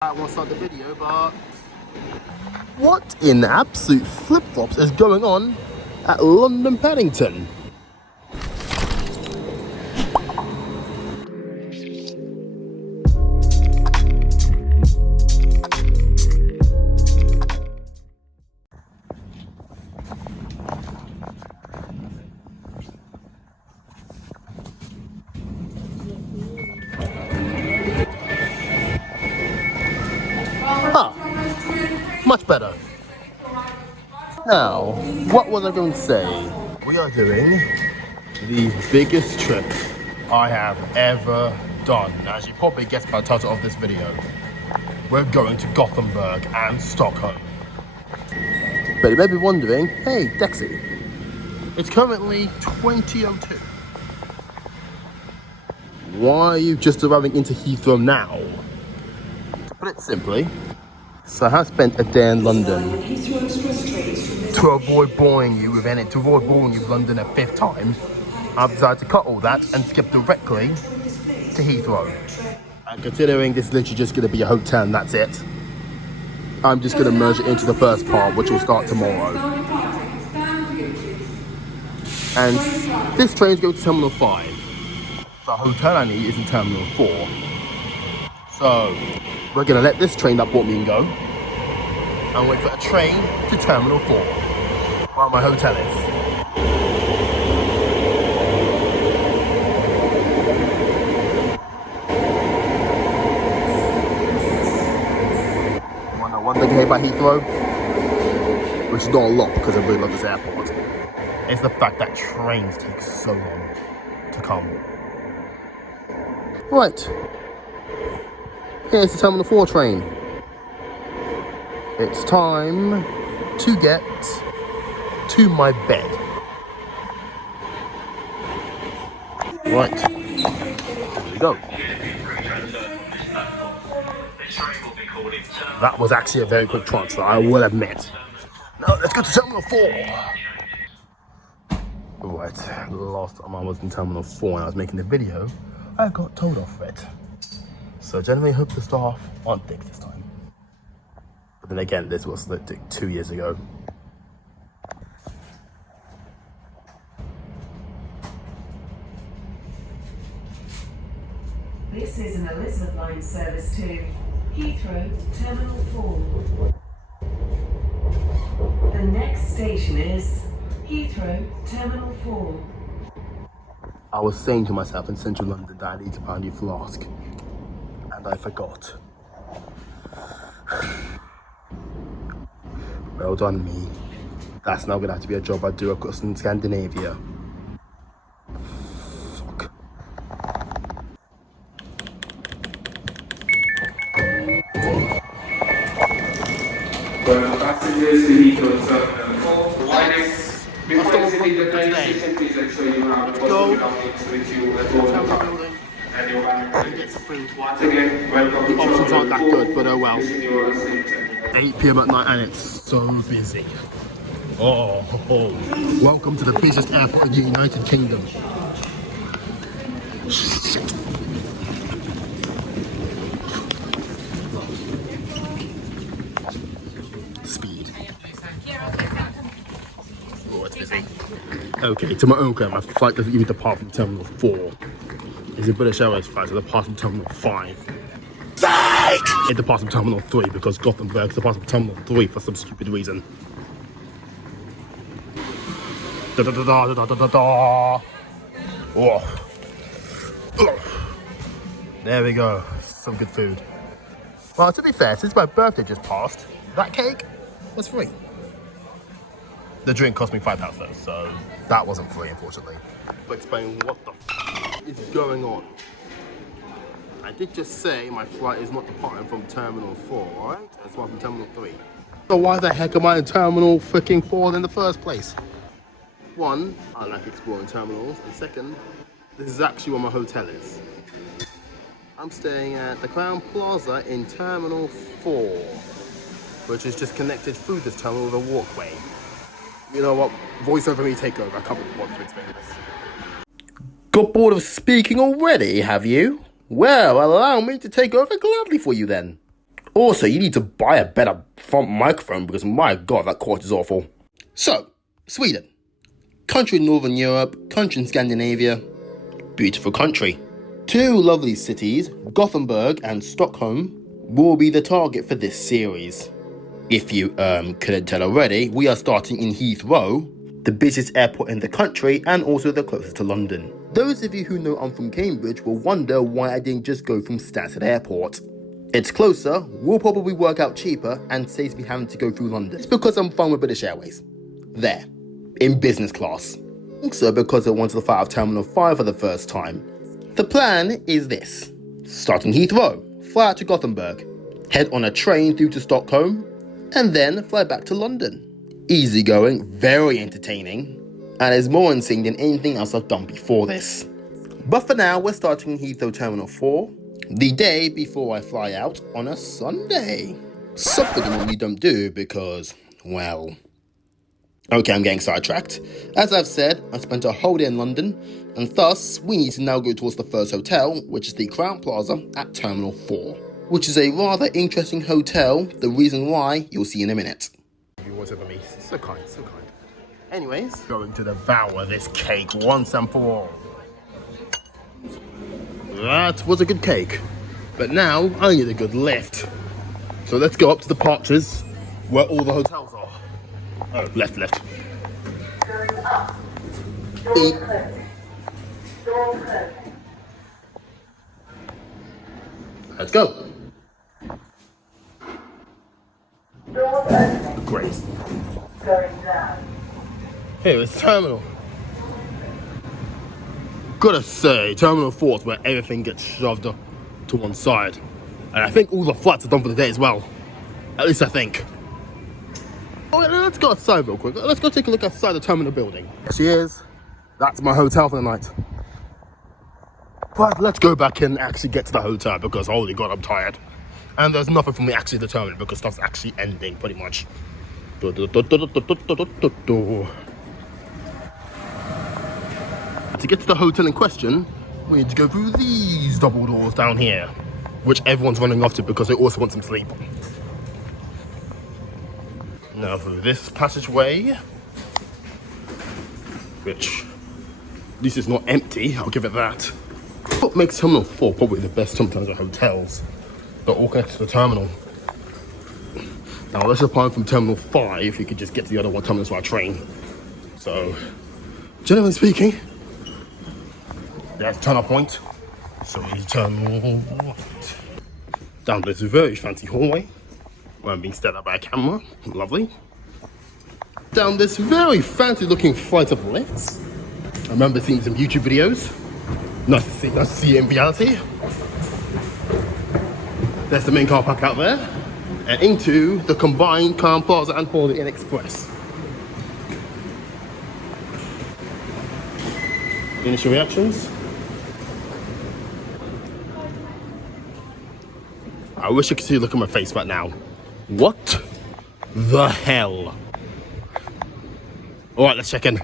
I won't start the video, but what in absolute flip-flops is going on at London Paddington? Much better. Now, what was I going to say? We are doing the biggest trip I have ever done. As you probably guessed by the title of this video, we're going to Gothenburg and Stockholm. But you may be wondering, hey, Dexy, it's currently 20:02. Why are you just arriving into Heathrow now? To put it simply, so I have spent a day in London to avoid boring you with London a fifth time. I've decided to cut all that and skip directly to Heathrow. And considering this is literally just going to be a hotel and that's it, I'm just going to merge it into the first part, which will start tomorrow. And this train is going to Terminal 5. The hotel I need is in Terminal 4. So we're going to let this train that brought me in go and wait for a train to Terminal 4, where my hotel is. One thing here by Heathrow, which is not a lot because I really love this airport, is the fact that trains take so long to come. Right. Here's the Terminal 4 train. It's time to get to my bed. Right. Here we go. That was actually a very quick transfer, I will admit. Now let's go to Terminal 4. Right, the last time I was in Terminal 4 and I was making the video, I got told off for it. So generally hope the staff aren't dicks this time. But then again, this was like 2 years ago. This is an Elizabeth Line service to Heathrow Terminal 4. The next station is Heathrow Terminal 4. I was saying to myself in central London that I need to buy a new flask. And I forgot. Well done me. That's now gonna have to be a job I do across in Scandinavia. Fuck. Well, passengers to Heathrow Terminal 4. Before exiting the train station, please ensure you have the personal belongings with you at all. And your once again, welcome to The options aren't that good, but oh well. 8 PM at night and it's so busy. Oh, welcome to the busiest airport in the United Kingdom. Shit. Speed. Oh, it's busy. Okay, to my own credit, my flight doesn't even depart from Terminal 4. It's a British Airways flight, so it departs from Terminal 5. It departs from Terminal 3 because Gothenburg departs from Terminal 3 for some stupid reason. Da da da da da da da da. Oh. There we go. Some good food. Well, to be fair, since my birthday just passed, that cake was free. The drink cost me £5 though, so that wasn't free, unfortunately. I'll explain what the f is going on. I did just say my flight is not departing from Terminal 4, alright? It's from Terminal 3. So why the heck am I in Terminal freaking 4 in the first place? One, I like exploring terminals, and second, this is actually where my hotel is. I'm staying at the Crowne Plaza in Terminal 4, which is just connected through this terminal with a walkway. You know what? Voice over me, take over. I can't be bothered to explain this. Got bored of speaking already, have you? Well, allow me to take over gladly for you then. Also, you need to buy a better front microphone because my god, that quality is awful. So, Sweden. Country in Northern Europe, country in Scandinavia. Beautiful country. Two lovely cities, Gothenburg and Stockholm, will be the target for this series. If you couldn't tell already, we are starting in Heathrow, the busiest airport in the country and also the closest to London. Those of you who know I'm from Cambridge will wonder why I didn't just go from Stansted Airport. It's closer, will probably work out cheaper, and saves me having to go through London. It's because I'm fine with British Airways. There, in business class. Also because I wanted to fly out of Terminal 5 for the first time. The plan is this. Start in Heathrow, fly out to Gothenburg, head on a train through to Stockholm, and then fly back to London. Easygoing, very entertaining, and is more insane than anything else I've done before this. But for now, we're starting in Heathrow Terminal 4, the day before I fly out on a Sunday. Something I normally don't do because, well... Okay, I'm getting sidetracked. As I've said, I spent a whole day in London, and thus, we need to now go towards the first hotel, which is the Crowne Plaza at Terminal 4. Which is a rather interesting hotel, the reason why you'll see in a minute. You was over me, so kind, so kind. Anyways, going to devour this cake once and for all. That was a good cake, but now I need a good lift. So let's go up to the Partridge, where all the hotels are. Oh, left. Going up. Door closed. Door closed. Let's go. Door opening. Great. Going down. Here is Terminal. Gotta say, Terminal 4 is where everything gets shoved to one side. And I think all the flights are done for the day as well. At least I think. Oh, let's go outside real quick. Let's go take a look outside the terminal building. There she is. That's my hotel for the night. But let's go back and actually get to the hotel because holy god, I'm tired. And there's nothing for me actually to determine because stuff's actually ending pretty much. To get to the hotel in question, we need to go through these double doors down here, which everyone's running off to because they also want some sleep. Now through this passageway, which at least it's not empty, I'll give it that. What makes Terminal 4 probably the best sometimes are hotels. They're all connected to the terminal. Now let's apply from Terminal 5, you could just get to the other one terminals by train. So, generally speaking, there's turn-up point. So we Terminal right. Down this very fancy hallway, where I'm being stared at by a camera, lovely. Down this very fancy looking flight of lifts. I remember seeing some YouTube videos. Nice to see it in reality. There's the main car park out there. And into the combined Crowne Plaza and Holiday Inn Express. Initial reactions? I wish I could see the look on my face right now. What the hell? Alright, let's check in.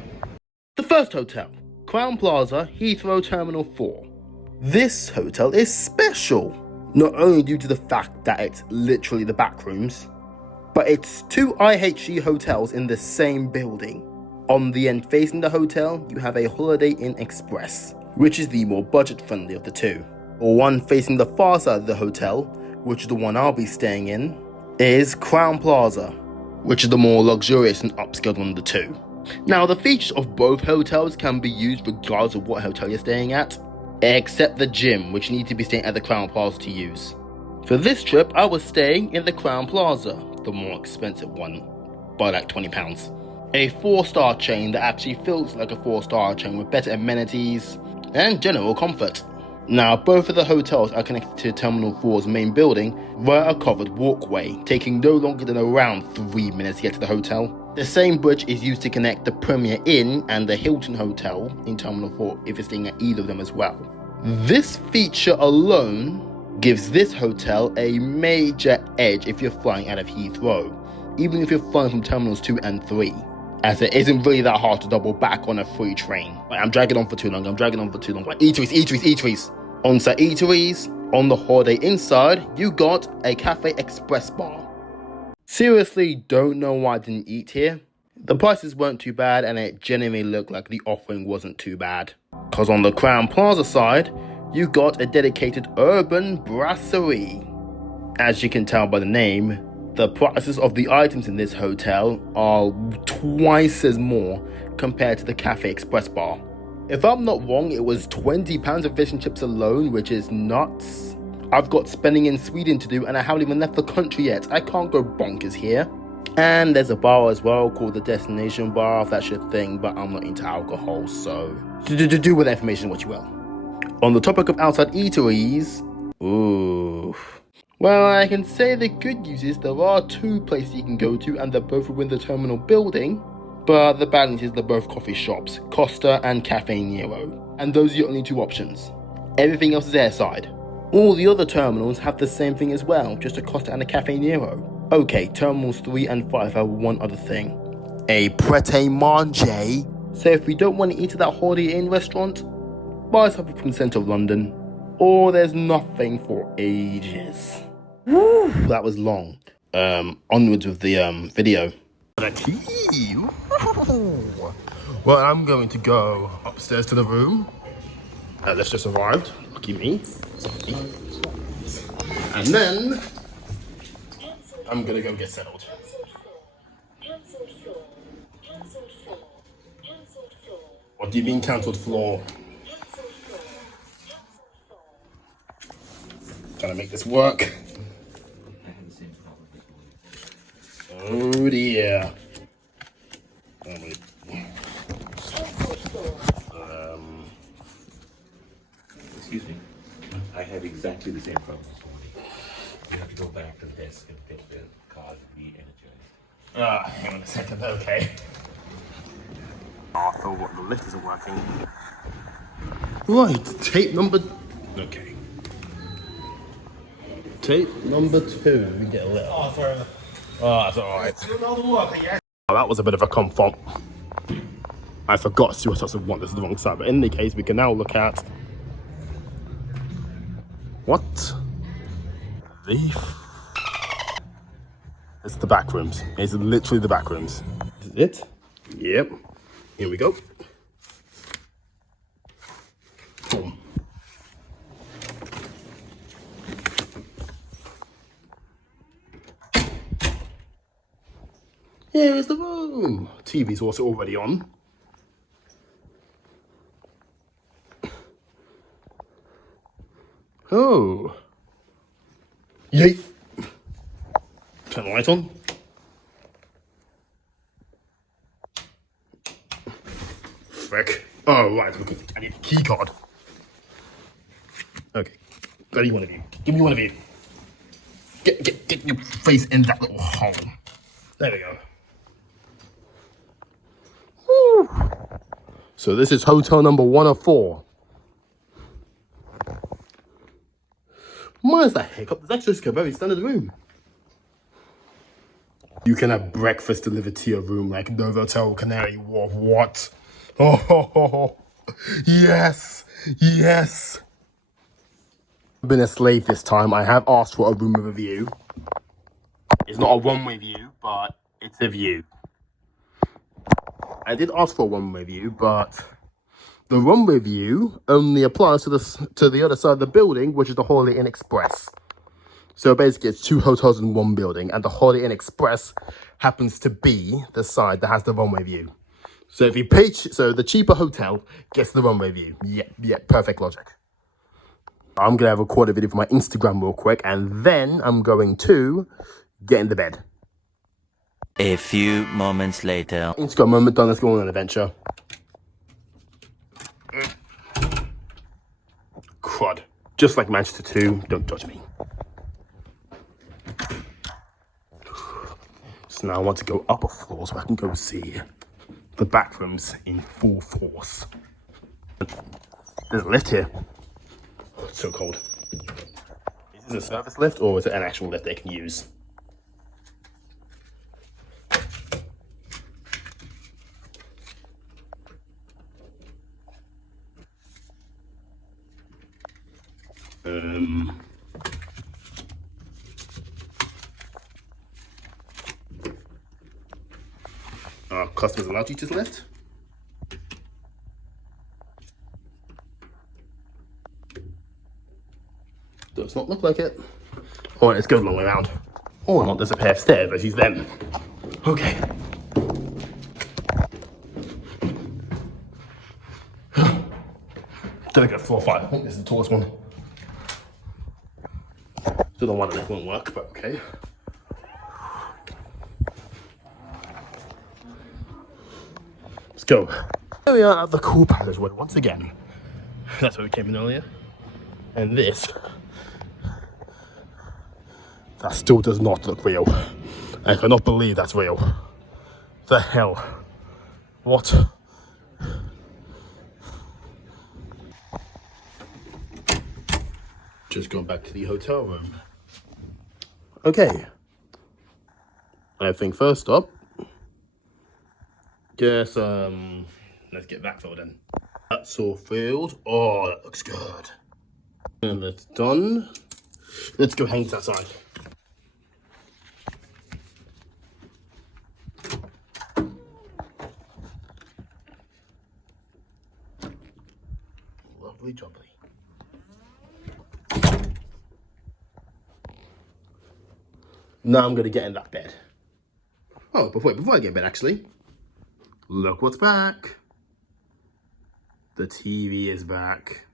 The first hotel, Crowne Plaza, Heathrow Terminal 4. This hotel is special, not only due to the fact that it's literally the Backrooms, but it's two IHG hotels in the same building. On the end facing the hotel, you have a Holiday Inn Express, which is the more budget-friendly of the two. Or one facing the far side of the hotel, which is the one I'll be staying in, is Crowne Plaza, which is the more luxurious and upscale one of the two. Now, the features of both hotels can be used regardless of what hotel you're staying at, except the gym, which you need to be staying at the Crowne Plaza to use. For this trip, I was staying in the Crowne Plaza, the more expensive one, by like £20. A 4-star chain that actually feels like a 4-star chain with better amenities and general comfort. Now, both of the hotels are connected to Terminal 4's main building via a covered walkway, taking no longer than around 3 minutes to get to the hotel. The same bridge is used to connect the Premiere Inn and the Hilton Hotel in Terminal 4 if you're staying at either of them as well. This feature alone gives this hotel a major edge if you're flying out of Heathrow, even if you're flying from Terminals 2 and 3, as it isn't really that hard to double back on a free train. I'm dragging on for too long, Eateries. On-site eateries. On the Holiday Inn side, you got a Cafe Express bar. Seriously, don't know why I didn't eat here. The prices weren't too bad and it genuinely looked like the offering wasn't too bad. Cause on the Crowne Plaza side, you got a dedicated urban brasserie. As you can tell by the name, the prices of the items in this hotel are twice as more compared to the Cafe Express bar. If I'm not wrong, it was £20 of fish and chips alone, which is nuts. I've got spending in Sweden to do and I haven't even left the country yet. I can't go bonkers here. And there's a bar as well called the Destination Bar, if that's your thing, but I'm not into alcohol, so do with that information what you will. On the topic of outside eateries, ooh. Well, I can say the good news is there are 2 places you can go to and they're both within the terminal building. But the bad news is they're both coffee shops, Costa and Cafe Nero. And those are your only 2 options. Everything else is airside. All the other terminals have the same thing as well, just a Costa and a Cafe Nero. Okay, terminals 3 and 5 have one other thing. A pret-a-manger. So if we don't want to eat at that Holiday Inn restaurant, buy something from the centre of London. Or there's nothing for ages. Woo, that was long. Onwards with the video. The key. Well, I'm going to go upstairs to the room. Let's just arrived. Lucky me. And then I'm gonna go get settled. What do you mean cancelled floor? Trying to make this work. Oh dear. Excuse me. I have exactly the same problem this morning. You have to go back to the desk and get the card re-energized. Hang on a second, okay. Arthur, what, the lift isn't working. Right, tape number... Okay. Tape number 2, we get a little... Oh, sorry. Oh, that's alright. Oh, that was a bit of a confont. I forgot to see what else I want. This is the wrong side, but in any case, we can now look at... What? It's the back rooms. It's literally the back rooms. Is it? Yep. Here we go. Boom. Here's the room. TV's also already on. Oh. Yay. Turn the light on. Frick. Oh, right. Look, I need a key card. Okay. Ready, one of you. Give me one of you. Get your face in that little hole. There we go. Woo. So this is hotel number 104. Why is that hiccup? There's actually just a very standard room. You can have breakfast delivered to your room like Novotel Canary Wharf. What? Oh, yes, yes. I've been a slave this time. I have asked for a room with a view. It's not a one-way view, but it's a view. I did ask for a one-way view, but the one-way view only applies to the other side of the building, which is the Holiday Inn Express. So basically, it's 2 hotels in one building, and the Holiday Inn Express happens to be the side that has the one-way view. So if you pay, so the cheaper hotel gets the one-way view. Yeah, perfect logic. I'm gonna record a video for my Instagram real quick, and then I'm going to get in the bed. A few moments later. Instagram moment done. Let's go on an adventure. Crud. Just like Manchester 2. Don't judge me. So now I want to go up a floor so I can go see the back rooms in full force. There's a lift here. Oh, it's so cold. Is this a service lift or is it an actual lift they can use? Our customers allowed you to left. Does not look like it. Oh, let's go the long way around. Or not, there's a pair of stairs, I see them. Okay. Don't get 4 or 5. I think this is the tallest one. Still the one that won't work, but okay. Let's go. Here we are at the cool passageway once again. That's where we came in earlier. And this, that still does not look real. I cannot believe that's real. The hell? What? Just going back to the hotel room. Okay. I think first up, guess let's get that filled in. That's all filled. Oh, that looks good. And that's done. Let's go hang this outside. Lovely jubbly. Now I'm gonna get in that bed. Oh, before I get in bed, actually, look what's back. The TV is back.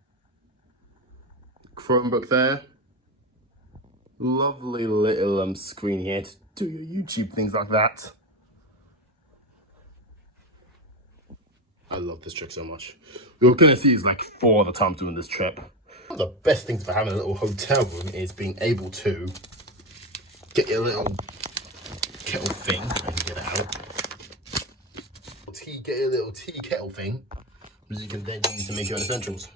Chromebook there. Lovely little screen here to do your YouTube things like that. I love this trick so much. You're gonna see it's like 4 other times doing this trip. One of the best things for having a little hotel room is being able to get your little kettle thing and get it out. Get your little tea kettle thing, which you can then use to make your own essentials.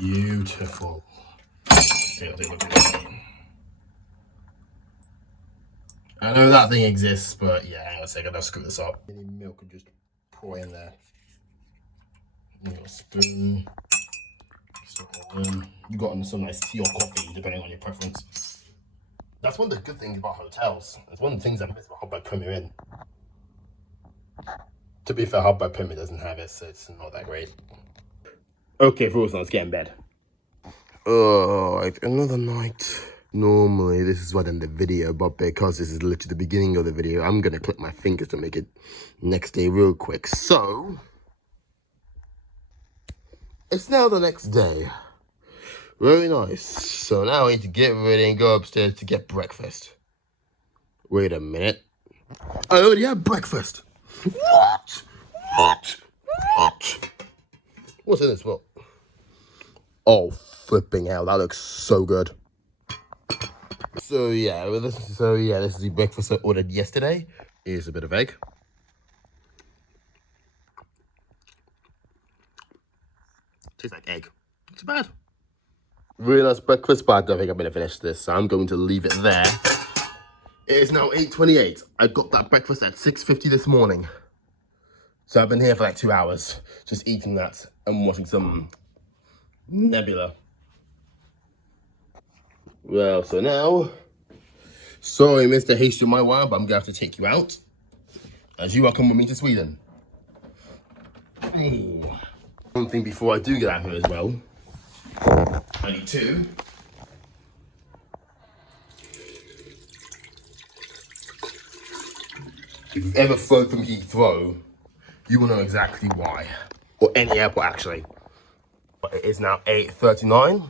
Beautiful. I know that thing exists, but yeah, hang on a second, I'll screw this up. Any milk and just pour in there. You got a spoon. You got some nice tea or coffee, depending on your preference. That's one of the good things about hotels. It's one of the things I miss about Hub by Premier Inn. To be fair, Hub by Premier doesn't have it, so it's not that great. Okay, for let's get in bed. Oh, like another night. Normally, this is what I end the video, but because this is literally the beginning of the video, I'm gonna clip my fingers to make it next day real quick. So, it's now the next day. Very nice. So now I need to get ready and go upstairs to get breakfast. Wait a minute. I already had breakfast. What? What's in this book? Oh, flipping hell, that looks so good. So yeah, this is the breakfast I ordered yesterday. Here's a bit of egg. Tastes like egg. Not too bad. Really nice breakfast, but I don't think I'm gonna finish this, so I'm going to leave it there. It is now 8:28. I got that breakfast at 6:50 this morning. So I've been here for like 2 hours, just eating that and watching some Nebula. Well, so now, sorry, Mr. Haste my wire, but I'm gonna have to take you out, as you are coming with me to Sweden. Ooh. One thing before I do get out here as well, I need to. If you've ever flown from Heathrow, you will know exactly why. Or any airport, actually. But it is now 8:39.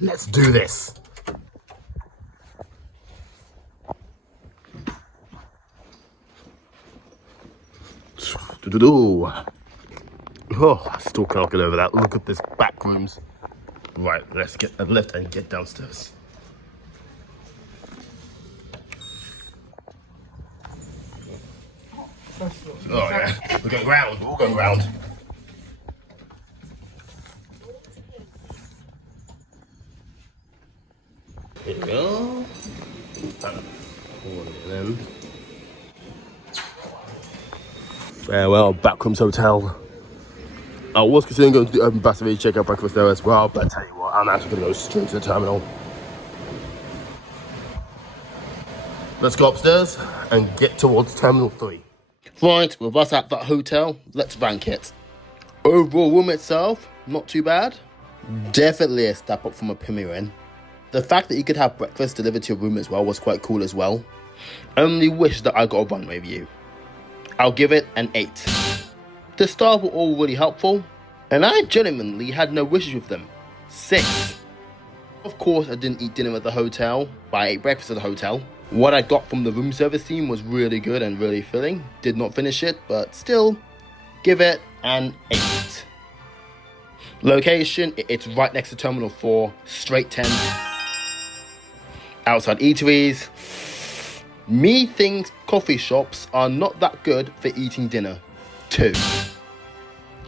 Let's do this. Oh, I still can't get over that. Look at this back rooms. Right, let's get a lift and get downstairs. Oh yeah, we're going round. We're all going round. Here we go. Then. Farewell, Backrooms Hotel. I was considering going to the Urban Bassett check out breakfast there as well, but I tell you what, I'm actually going to go straight to the terminal. Let's go upstairs and get towards Terminal 3. Right, with us at that hotel, let's rank it. Overall room itself, not too bad. Definitely a step up from a Premiere Inn. The fact that you could have breakfast delivered to your room as well was quite cool as well. Only wish that I got a runway view. I'll give it an 8. The staff were all really helpful, and I genuinely had no issues with them. 6. Of course, I didn't eat dinner at the hotel, but I ate breakfast at the hotel. What I got from the room service team was really good and really filling. Did not finish it, but still, give it an 8. Location, it's right next to Terminal 4, straight 10. Outside eateries, methinks coffee shops are not that good for eating dinner. 2.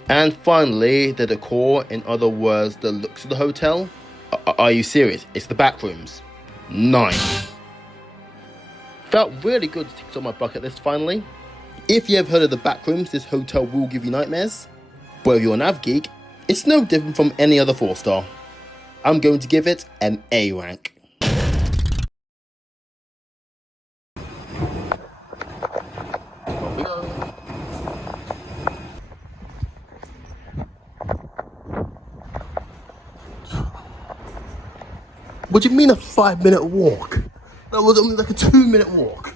And finally, the decor, in other words, the looks of the hotel. Are you serious? It's the Backrooms. 9. Felt really good to tick it on my bucket list finally. If you have heard of the Backrooms, this hotel will give you nightmares. But if you're a nav geek, it's no different from any other 4-star. I'm going to give it an A rank. Off we go. What do you mean a 5-minute walk? That was only like a 2-minute walk.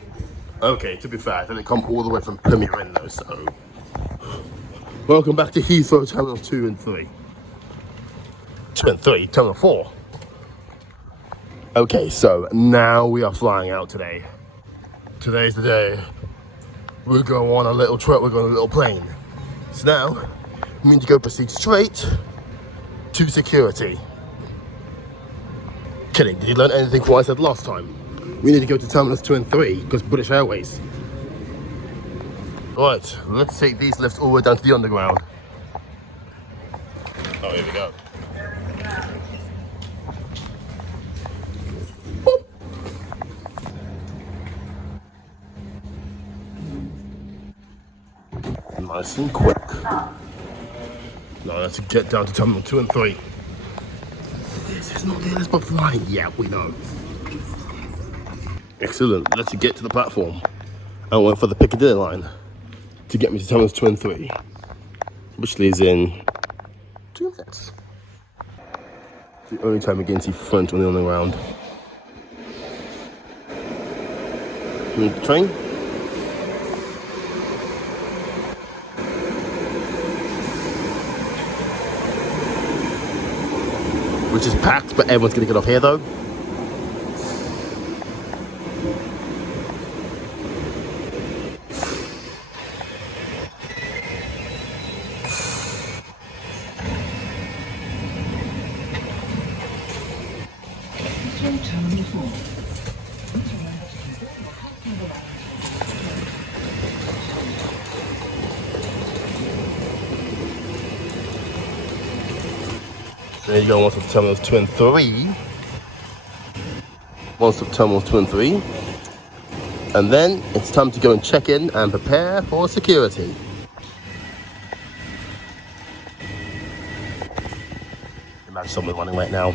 Okay, to be fair, I didn't come all the way from Premiere Inn though, so... Welcome back to Heathrow Terminal 2 and 3. 2 and 3? Terminal 4. Okay, so now we are flying out today. Today's the day. We're going on a little trip, we're going on a little plane. So now, we need to go proceed straight to security. Kidding, did you learn anything from what I said last time? We need to go to Terminals 2 and 3, because British Airways. Right, let's take these lifts all the way down to the underground. Oh, here we go. Boop. Nice and quick. Now let's get down to Terminal 2 and 3. This is not the Ellis Bob flying. Yeah, we know. Excellent. Let's get to the platform. I went for the Piccadilly line to get me to Terminals 2 and 3, which leaves in 2 minutes. It's the only time we get to see Flint on the underground. The train. Which is packed, but everyone's gonna get off here though. There you go, one stop Terminals 2 and 3. One stop Terminals 2 and 3. And then it's time to go and check in and prepare for security. Imagine someone running right now.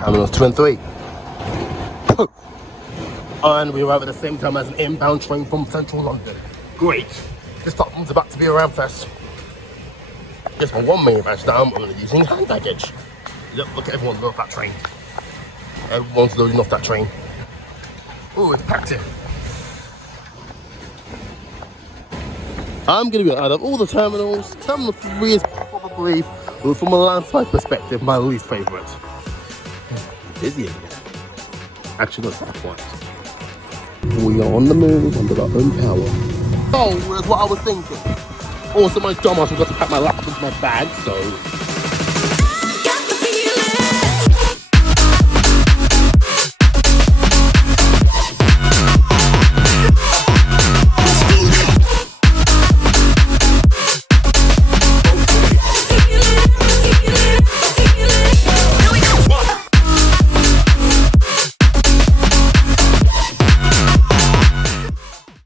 Terminals 2 and 3. And we arrive at the same time as an inbound train from central London. Great. This platform's about to be around fast. Guess my one main badge down, I'm going to be using hand baggage. Look at everyone load off that train. Everyone's loading off that train. Oh, it's packed here. I'm gonna be out of all the terminals, Terminal 3 is probably, from a landside perspective, my least favourite. Busy again. Actually, that's not quite. We are on the move under our own power. Oh, that's what I was thinking. Also, my dumbass forgot to pack my laptop into my bag, so